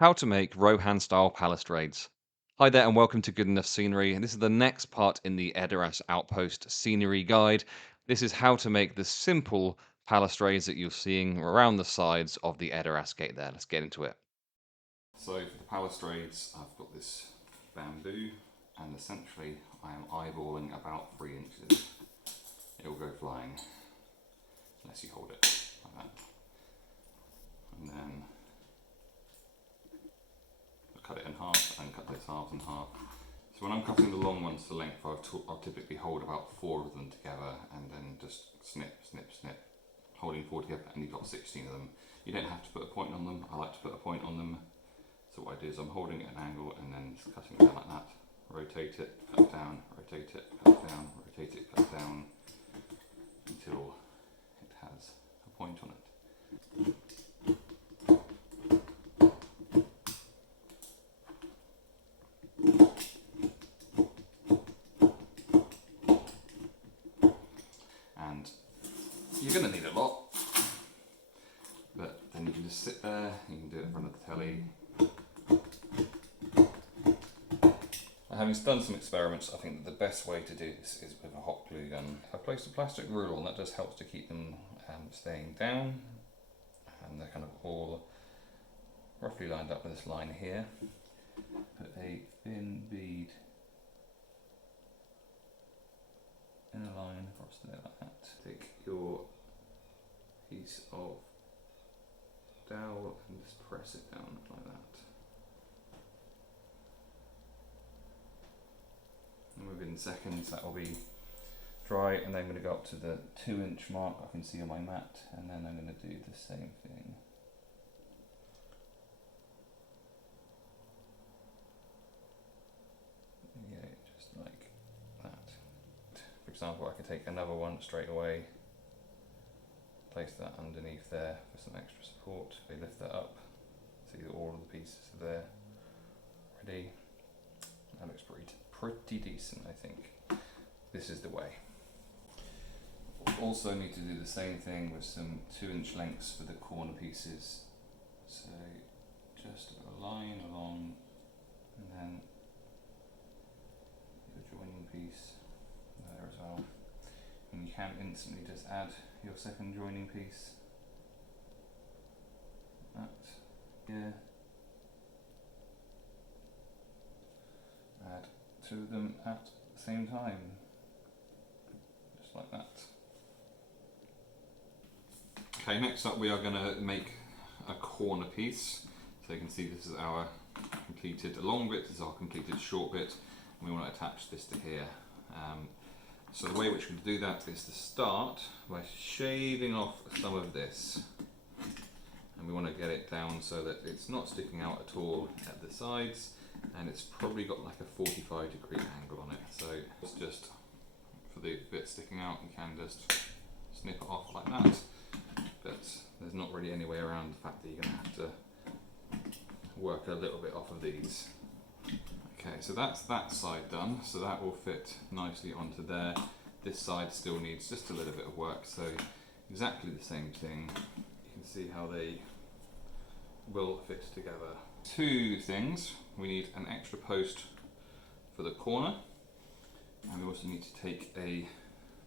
How to make Rohan style pallistrades. Hi there and welcome to Good Enough Scenery. This is the next part in the Edoras Outpost scenery guide. This is how to make the simple pallistrades that you're seeing around the sides of the Edoras gate there. Let's get into it. So for the pallistrades, I've got this bamboo and essentially I am eyeballing about 3 inches. It will go flying unless you hold it like that. And then cut it in half and cut this half in half. So when I'm cutting the long ones to length, I'll typically hold about 4 of them together and then just snip, snip, snip, holding 4 together, and you've got 16 of them. You don't have to put a point on them. I like to put a point on them. So what I do is I'm holding it at an angle and then just cutting it down like that. Rotate it, cut down, rotate it, cut down, rotate it, cut down, until it has a point on it. You're going to need a lot, but then you can just sit there, you can do it in front of the telly. Having done some experiments, I think that the best way to do this is with a hot glue gun. I've placed a plastic rule on, that just helps to keep them staying down, and they're kind of all roughly lined up with this line here. Put a thin bead in a line across there like that. Take your piece of dowel and just press it down like that. And within seconds that will be dry, and then I'm going to go up to the 2-inch mark I can see on my mat, and then I'm going to do the same thing. Yeah, just like that. For example, I could take another one straight away, place that underneath there for some extra support. They lift that up, see that all of the pieces are there ready. That looks pretty decent, I think. This is the way. Also need to do the same thing with some 2-inch lengths for the corner pieces. So just a line along, and then your joining piece there as well. And you can instantly just add your second joining piece. That here. Add 2 of them at the same time, just like that. Okay, next up we are going to make a corner piece. So you can see this is our completed long bit, this is our completed short bit, and we want to attach this to here. So the way which we do that is to start by shaving off some of this, and we want to get it down so that it's not sticking out at all at the sides, and it's probably got like a 45-degree angle on it. So it's just for the bit sticking out, you can just snip it off like that, but there's not really any way around the fact that you're going to have to work a little bit off of these. Okay, so that's that side done, so that will fit nicely onto there. This side still needs just a little bit of work, so exactly the same thing. You can see how they will fit together. 2 things. We need an extra post for the corner, and we also need to take a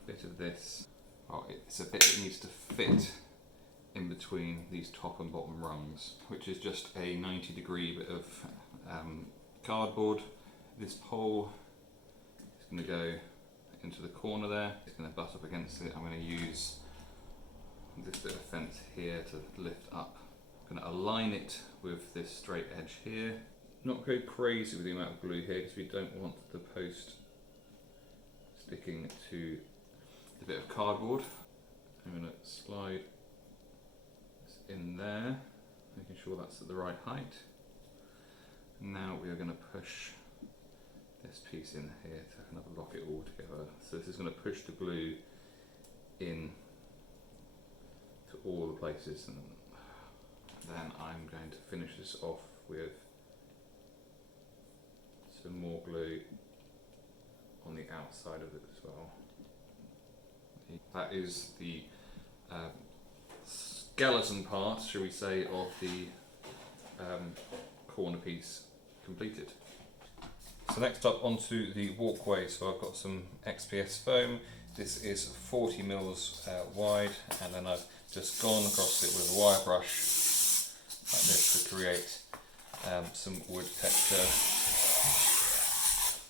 bit of this. Oh, it's a bit that needs to fit in between these top and bottom rungs, which is just a 90-degree bit of cardboard. This pole is going to go into the corner there. It's going to butt up against it. I'm going to use this bit of fence here to lift up. I'm going to align it with this straight edge here. Not go crazy with the amount of glue here because we don't want the post sticking to the bit of cardboard. I'm going to slide this in there, making sure that's at the right height. Now we are going to push this piece in here to kind of lock it all together. So this is going to push the glue in to all the places, and then I'm going to finish this off with some more glue on the outside of it as well. That is the skeleton part, shall we say, of the corner piece completed. So next up onto the walkway. So I've got some XPS foam. This is 40 mils wide, and then I've just gone across it with a wire brush like this to create some wood texture.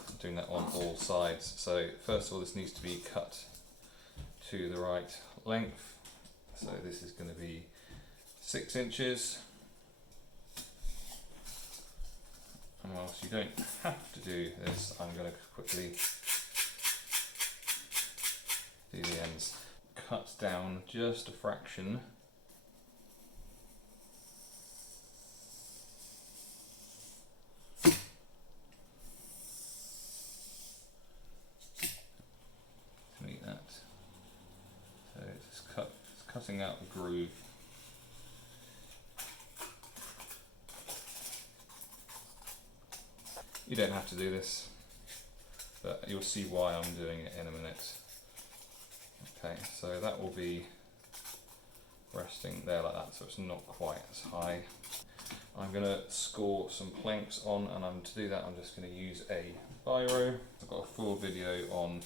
I'm doing that on all sides. So first of all, this needs to be cut to the right length. So this is going to be 6 inches. And whilst you don't have to do this, I'm going to quickly do the ends. Cut down just a fraction. To meet that. So it's cutting out the groove. You don't have to do this, but you'll see why I'm doing it in a minute. Okay, so that will be resting there like that, so it's not quite as high. I'm going to score some planks on, and to do that I'm just going to use a biro. I've got a full video on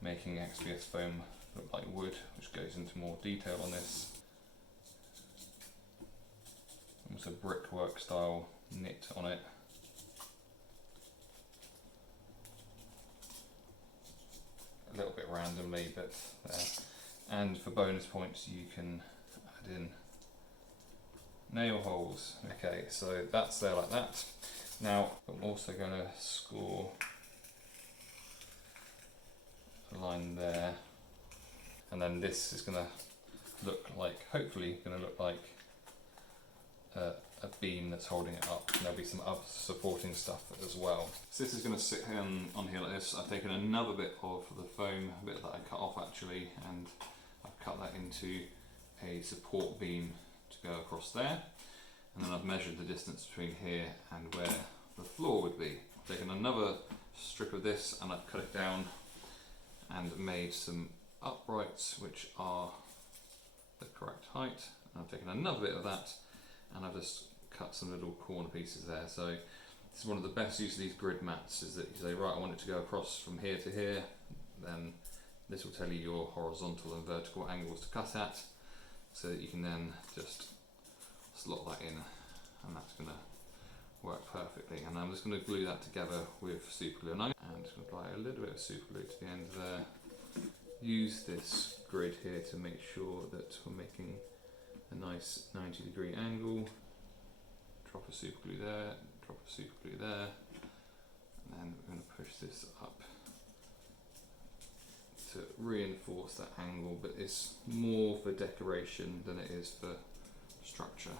making XPS foam look like wood, which goes into more detail on this. Almost a brickwork style knit on it. A little bit randomly, but there. And for bonus points you can add in nail holes. Okay, so that's there like that. Now I'm also going to score a line there, and then this is going to look like, hopefully going to look like a beam that's holding it up, and there'll be some other supporting stuff as well. So this is going to sit on here like this. I've taken another bit of the foam, a bit that I cut off actually, and I've cut that into a support beam to go across there, and then I've measured the distance between here and where the floor would be. I've taken another strip of this and I've cut it down and made some uprights which are the correct height. And I've taken another bit of that and I've just cut some little corner pieces there. So this is one of the best use of these grid mats, is that you say, right, I want it to go across from here to here, then this will tell you your horizontal and vertical angles to cut at, so that you can then just slot that in, and that's going to work perfectly. And I'm just going to glue that together with super glue, and I'm just going to apply a little bit of super glue to the end there. Use this grid here to make sure that we're making a nice 90-degree angle. Drop a super glue there, drop a super glue there, and then we're going to push this up to reinforce that angle, but it's more for decoration than it is for structure.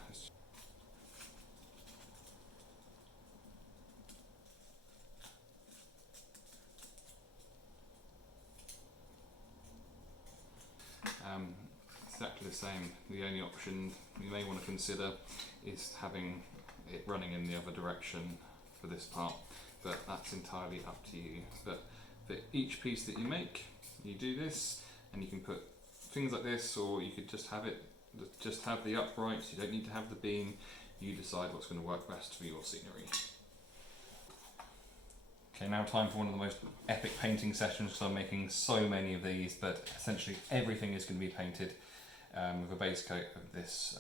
Exactly the same. The only option you may want to consider is having it running in the other direction for this part, but that's entirely up to you. But for each piece that you make, you do this, and you can put things like this, or you could just have the uprights. You don't need to have the beam. You decide what's going to work best for your scenery. Okay, now time for one of the most epic painting sessions, because I'm making so many of these, but essentially everything is going to be painted with a base coat of this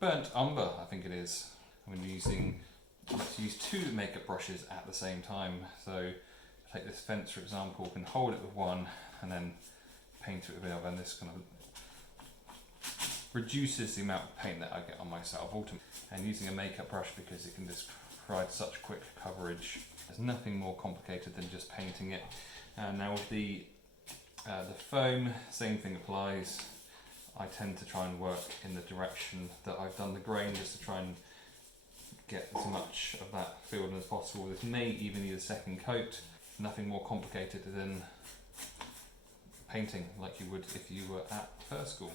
burnt umber, I think it is. I'm going to use 2 makeup brushes at the same time. So take this fence for example, can hold it with one and then paint it with the other, and this kind of reduces the amount of paint that I get on myself ultimately. And using a makeup brush, because it can just provide such quick coverage. There's nothing more complicated than just painting it. Now with the foam, same thing applies. I tend to try and work in the direction that I've done the grain, just to try and get as much of that filled in as possible. This may even need a second coat. Nothing more complicated than painting like you would if you were at first school.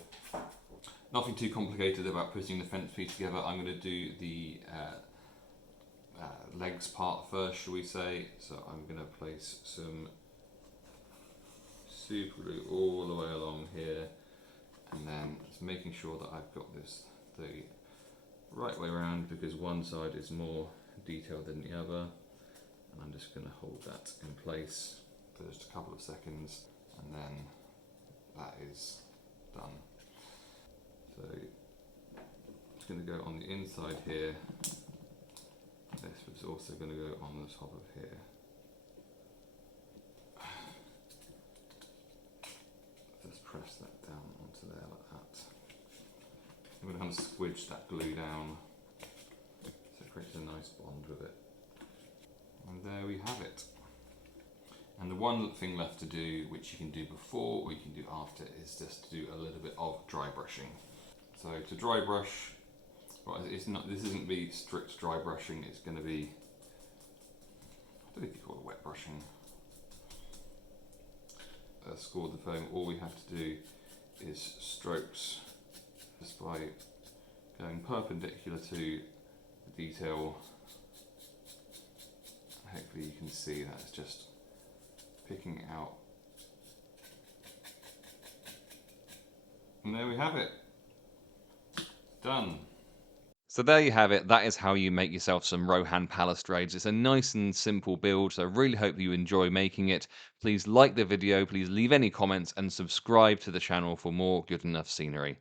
Nothing too complicated about putting the fence piece together. I'm going to do the legs part first, shall we say. So I'm going to place some super glue all the way along here, and then just making sure that I've got the right way around because one side is more detailed than the other. And I'm just going to hold that in place for just a couple of seconds, and then that is done. So it's going to go on the inside here. This is also going to go on the top of here. Just press that down onto there like that. I'm going to kind of squidge that glue down so it creates a nice bond with it. And there we have it. And the one thing left to do, which you can do before or you can do after, is just to do a little bit of dry brushing. So to dry brush, well, it's not. This isn't the strict dry brushing. It's going to be, I don't know if you call it wet brushing. Score the foam. All we have to do is strokes, just by going perpendicular to the detail. Hopefully you can see that it's just picking it out. And there we have it. Done. So there you have it. That is how you make yourself some Rohan Palisades. It's a nice and simple build, so I really hope that you enjoy making it. Please like the video, please leave any comments and subscribe to the channel for more good enough scenery.